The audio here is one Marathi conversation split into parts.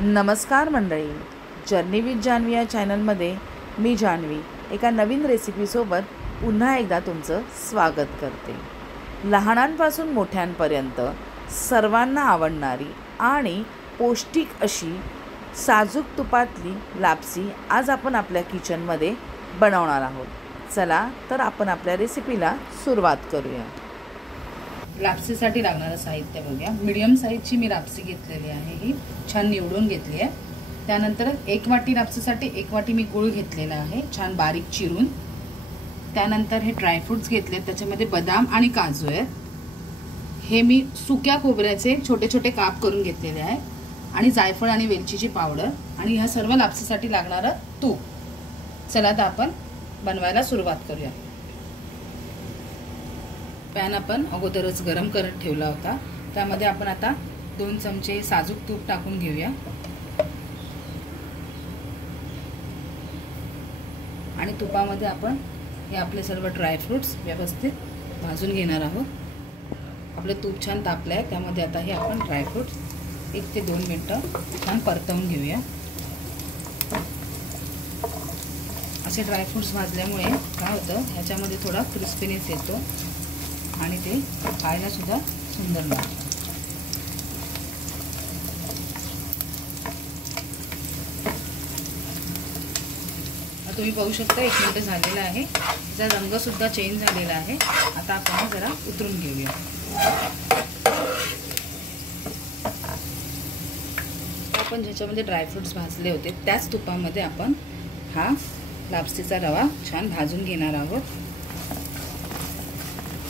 नमस्कार मंडळी, जर्नी विथ जान्हवी या चॅनलमध्ये मी जान्हवी एका नवीन रेसिपीसोबत पुन्हा एकदा तुमचं स्वागत करते। लहानांपासून मोठ्यांपर्यंत सर्वांना आवडणारी आणि पौष्टिक अशी साजूक तुपातली लापसी आज आपण आपल्या किचनमध्ये बनवणार आहोत। चला तर आपण आपल्या रेसिपीला सुरुवात करूया। लापसीसाठी लागणारं साहित्य बघूया। मीडियम साईजची मी लापसी घेतलेली आहे, ही छान निवडून घेतली आहे। त्यानंतर 1 वाटी लापसीसाठी 1 वाटी मी गूळ घेतलेला आहे, छान बारीक चिरून। त्यानंतर हे ड्रायफ्रुट्स घेतले, त्याच्यामध्ये बदाम आणि काजू आहेत। हे मी सुक्या खोबऱ्याचे छोटे छोटे काप करून घेतलेले आहे आणि जायफळ आणि वेलचीची पावडर आणि ह्या सर्व लापसीसाठी लागणारं तूप। चला तर आपण बनवायला सुरुवात करूया। पॅन आपण अगोदरच गरम करत ठेवला होता, त्यामध्ये आपण आता 2 चमचे साजूक तूप टाकून घेऊया आणि तुपामध्ये आपण हे आपले सर्व ड्रायफ्रुट्स व्यवस्थित भाजून घेणार आहोत। आपलं तूप छान तापलं आहे, त्यामध्ये आता हे आपण ड्रायफ्रुट्स 1 ते 2 मिनिटं छान परतवून घेऊया। असे ड्रायफ्रुट्स भाजल्यामुळे काय होतं, ह्याच्यामध्ये थोडा क्रिस्पीनेस येतो आणि ते खायला सुद्धा सुंदर लागतं। तुम्ही पाहू शकता 1 मिनिट झालेला आहे, त्याचा रंग सुद्धा चेंज झालेला आहे। आता आपण जरा उतरून घेऊया। आपण ज्याच्यामध्ये ड्रायफ्रुट्स भाजले होते त्याच तुपामध्ये आपण हा लापसीचा रवा छान भाजून घेणार आहोत।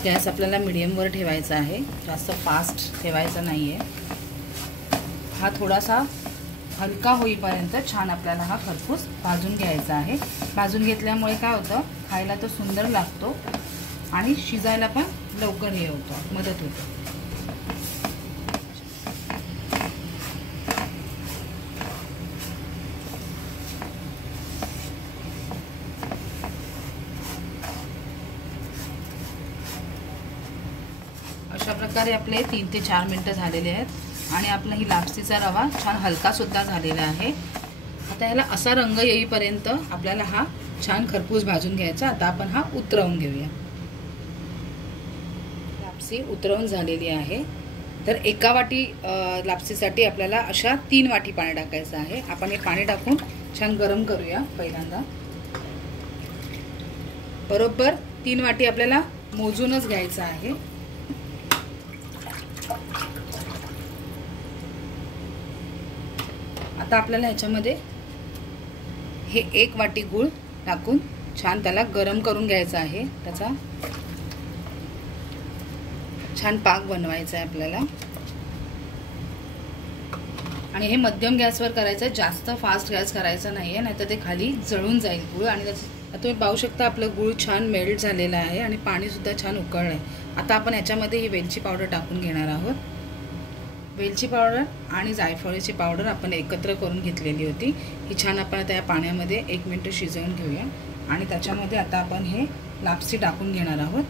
गॅस आपल्याला मीडियमवर ठेवायचा आहे, जास्त फास्ट ठेवायचा नाही आहे। हा थोडासा हलका होईपर्यंत छान आपल्याला हा खरपूस भाजून घ्यायचा आहे। भाजून घेतल्यामुळे काय होतं, खायला तो सुंदर लागतो आणि शिजायला पण लवकर हे होतं, मदत होते। अशा प्रकारे आपले 3 ते 4 मिनिटं झालेले आहेत आणि आपला ही लापसीचा रवा छान हलका सुद्धा झालेला आहे। आता याला असा रंग येईपर्यंत आपल्याला हा छान खरपूस भाजून घ्यायचा। आता आपण हा उतरवून घेऊया। लापसी उतरवून झालेली आहे, तर 1 वाटी लापसीसाठी आपल्याला अशा 3 वाटी पाणी टाकायचं आहे। आपण हे पाणी टाकून छान गरम करूया। पहिल्यांदा बरोबर 3 वाटी आपल्याला मोजूनच घ्यायचं आहे। आता आपल्याला ह्याच्यामध्ये हे 1 वाटी गूळ टाकून छान त्याला गरम करून घ्यायचा आहे। त्याचा छान पाक बनवायचा आहे आपल्याला आणि हे मध्यम गॅसवर करायचं आहे, जास्त फास्ट गॅस करायचा नाही आहे, नाहीतर ते खाली जळून जाईल गूळ। आणि तुम्ही पाहू शकता आपलं गूळ छान मेल्ट झालेलं आहे आणि पाणी सुद्धा छान उकळलं आहे। आता आपण याच्यामध्ये ही वेलची पावडर टाकून घेणार आहोत। वेलची पावडर आणि जायफळाची पावडर आपण एकत्र करून घेतलेली होती, ही छान आपण त्या पाण्यामध्ये 1 मिनिट शिजवून घेऊया आणि त्याच्यामध्ये आता आपण हे लापसी टाकून घेणार आहोत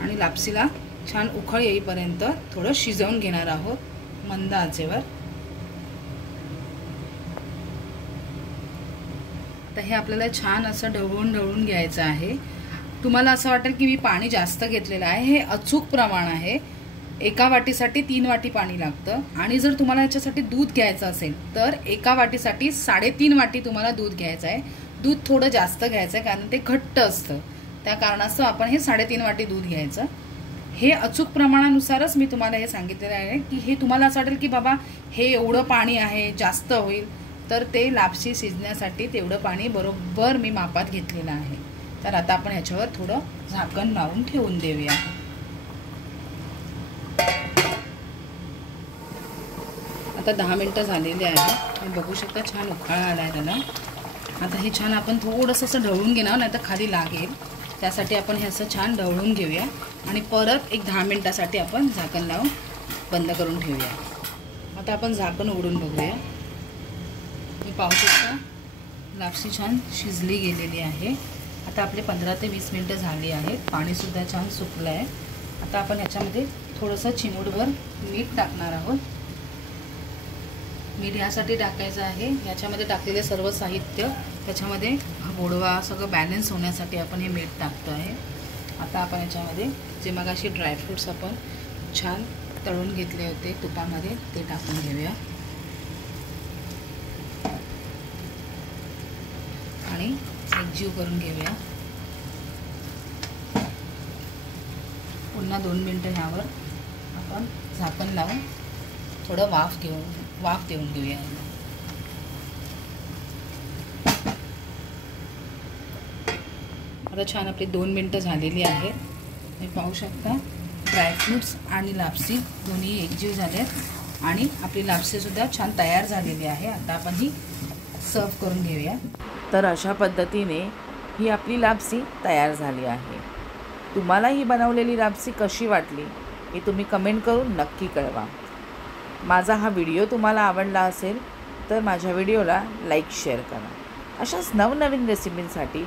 आणि लापसीला छान उकळ येईपर्यंत थोडं शिजवून घेणार आहोत मंद आचेवर। आता हे आपल्याला छान असं ढवळून घ्यायचं आहे। तुम्हाला असं वाटेल की मी पाणी जास्त घेतलेलं आहे, हे अचूक प्रमाण आहे। 1 वाटीसाठी 3 वाटी पाणी लागतं आणि जर तुम्हाला याच्यासाठी दूध घ्यायचं असेल तर 1 वाटीसाठी 3.5 वाटी तुम्हाला दूध घ्यायचं आहे। दूध थोडं जास्त घ्यायचं आहे कारण ते घट्ट असतं, त्या कारणास्तव आपण हे 3.5 वाटी दूध घ्यायचं। हे अचूक प्रमाणानुसारच मी तुम्हाला हे सांगितलेलं आहे की हे तुम्हाला असं वाटेल की बाबा हे एवढं पाणी आहे, जास्त होईल, तर ते लापसी शिजण्यासाठी तेवढं पाणी बरोबर मी मापात घेतलेलं आहे। तर आता आपण ह्याच्यावर थोडं झाकण लावून ठेवून देऊया। आता 10 मिनिटं झालेली आहे, तुम्ही बघू शकता छान उकळा आला आहे त्याला। आता हे छान आपण थोडंसं असं ढवळून घेणार, नाही तर खाली लागेल, त्यासाठी आपण हे असं छान ढवळून घेऊया आणि परत 10 मिनिटासाठी आपण झाकण लावून बंद करून ठेवूया। आता आपण झाकण उघडून बघूया। तुम्ही पाहू शकता लापसी छान शिजली गेलेली आहे। आता आपले 15 ते 20 मिनिटं झाली आहेत, पाणी सुद्धा छान सुकलं आहे आता आपण याच्यामध्ये थोडंसं चिमूटभर मीठ टाकणार आहोत. मीठ यासाठी टाकायचं आहे, याच्यामध्ये टाकलेले सर्व साहित्य त्याच्यामध्ये गोडवा सगळं बॅलन्स होण्यासाठी आपण हे मीठ टाकतो आहे. आता आपण याच्यामध्ये जे मगाशी ड्रायफ्रूट्स आपण छान तळून घेतले होते तुपामध्ये ते टाकून घेऊया आणि एकजीव करून घेऊया. पुन्हा 2 मिनिटं ह्यावर आपण झाकण लावून थोडं वाफ देऊन घेऊया. आता छान आपली 2 मिनिटं झालेली आहेत. तुम्ही पाहू शकता ड्रायफ्रूट्स आणि लापसी दोन्ही एकजीव झालेत आणि आपली लापसीसुद्धा छान तयार झालेली आहे. आता आपण ही सर्व करून घेऊया. तर अशा पद्धतीने ही आपली लापसी तयार झाली आहे. तुम्हाला ही बनवलेली लापसी कशी वाटली हे तुम्ही कमेंट करून नक्की कळवा. माझा हा व्हिडिओ तुम्हाला आवडला असेल तर माझ्या व्हिडिओला लाईक शेअर करा. अशाच नवनवीन रेसिपींसाठी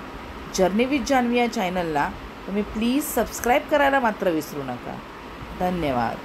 जर्नी विथ जान्हवी या चॅनलला तुम्ही प्लीज सबस्क्राईब करायला मात्र विसरू नका. धन्यवाद.